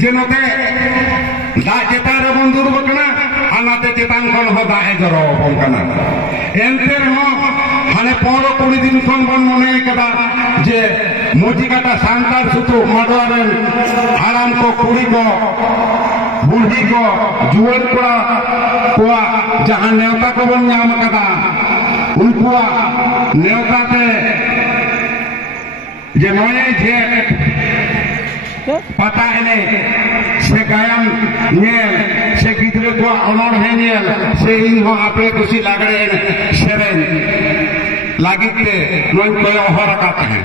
जे नोते दा चेतान रे बन दुर्ब कना आनाते चेतान खन हो दा ए जरो बन कना एनते हो हाने 15-20 दिन खन बन मने कदा जे मोजी काटा सांतार सुतु माडवारेन आराम को कुड़ी को बुढ़ी को जुआन कोड़ा कोआ जहां नेवता को बन नाम कदा उनकुआ नेवता ते जे नोए जे पता है से गायन नेल से गिद्रे को अनर है नेल से इन हो आपे खुशी लागड़े सेरेन लागिते नोय कोय ओहर काता है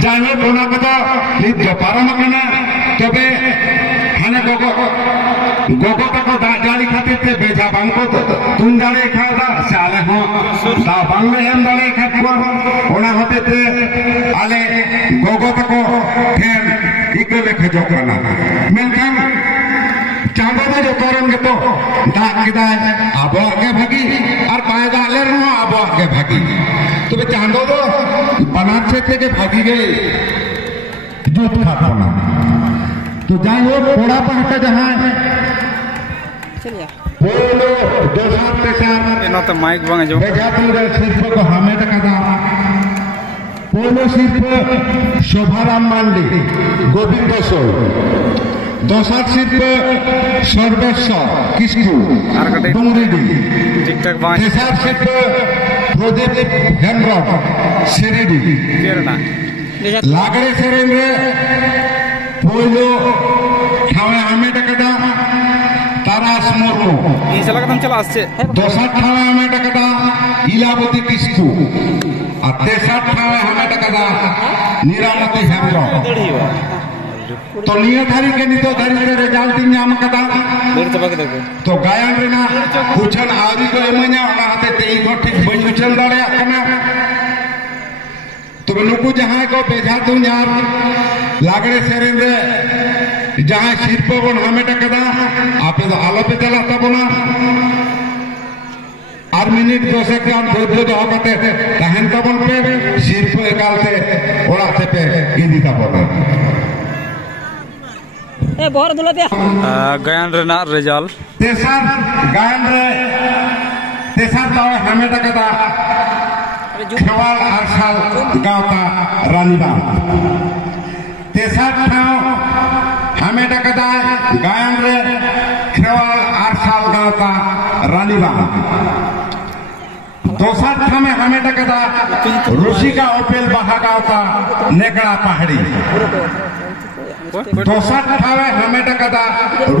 जाने कोना को तो नित जपारम कना तबे हाने गोगो गोगो तक दाजाली खातिर ते बेजा बांको तुम दाले खादा साले हो दा बांगले हम दाले खातवा ओना होते ते आले गोगो तक फेन इकले खजो करना मेनखान चांदो तो जो तोरन के तो दा किदा आबो के भागी और पाए दाले रहो आबो के भागी तो बे चांदो तो बनार क्षेत्र के भागी गए जो खाता ना तो जाए वो थोड़ा पहुंचा जहां बोलो दोसार तेसार नो तो माइक बांग जो बेजा पूरे शिल्प को हमें कदा पोलो शिल्प शोभाराम मांडी गोविंद सोल दोसार शिल्प सर्वेश्वर किस्कू डुंगरीडी टिकटक बांग तेसार शिल्प प्रदीप हेमब्रम सिरिडी लागड़े सेरेन रे पोलो ठावे हमें कदा तारास मुर्मू चला आसছে दोसार ठावे हमें कदा इलावती किस्कू और तेसार ठावे हमें कदा निरामती हेमब्रम तो निये धारी के नितो धारी रे रिजल्ट नाम कदा तो गायन रेना उछन आरी को एमना ओना हाते तेई को ठीक बई उछन दाड़े कना तो नुकु जहां को बेजा तू यार लागड़े सेरेन रे जहां शिल्प बन हमें कदा आपे तो आलो पे चला तबना आर मिनिट 2 सेकंड धोधो दो होते तहन तबन पे शिल्प एकालते ओड़ा से पे गिनी तबना ए बोर दुला दे गायन रेना रिजल्ट तेसार गायन रे तेसार तो हमें कदा खेवाल आरसाल गावता रानीबाग तेसार ठाव हमें कदा गायन रे खेवाल आरसाल गावता रानीबाग दोसार ठाव में हमें कदा ऋषिका ओपेल बाहा गावता नेकड़ा पहाड़ी दोसार ठाव हमें कदा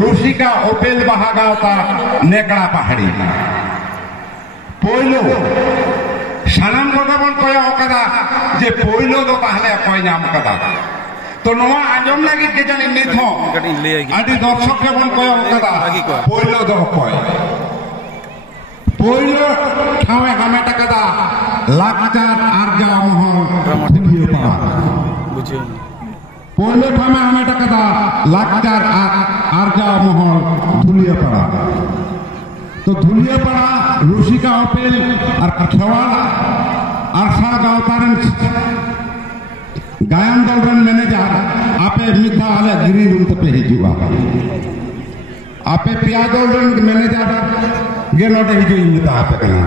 ऋषिका ओपेल बाहा गावता नेकड़ा पहाड़ी पोइलो सानाम गोदाबन कोया ओकदा जे पोइलो दो ताहले कोय नाम कदा तो नोआ आजम लगी के जानि निथो आदि दर्शक के बन कोया ओकदा पोइलो दो कोय पोइलो ठावे हमें कदा लाचार आरजा मोहन धुलिये पा बुझियो पोइलो ठावे हमें कदा लाचार आरजा मोहन धुलिये पा तो धुलिया पड़ा ऋषिका ओपेल और खेवाल आरसा गावतारन गायन दल रन मैनेजर आपे मिथा आले गिरी रूम पे हिजुआ आपे पिया दल रन मैनेजर गे नोटे हिजु मिथा आपे कना